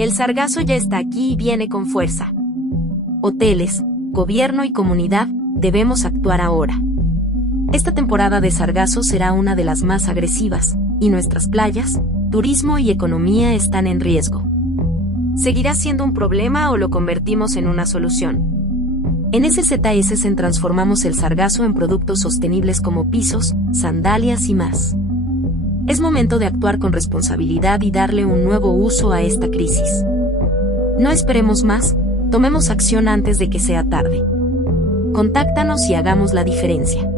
El sargazo ya está aquí y viene con fuerza. Hoteles, gobierno y comunidad, debemos actuar ahora. Esta temporada de sargazo será una de las más agresivas, y nuestras playas, turismo y economía están en riesgo. ¿Seguirá siendo un problema o lo convertimos en una solución? En SZS Zen transformamos el sargazo en productos sostenibles como pisos, sandalias y más. Es momento de actuar con responsabilidad y darle un nuevo uso a esta crisis. No esperemos más, tomemos acción antes de que sea tarde. Contáctanos y hagamos la diferencia.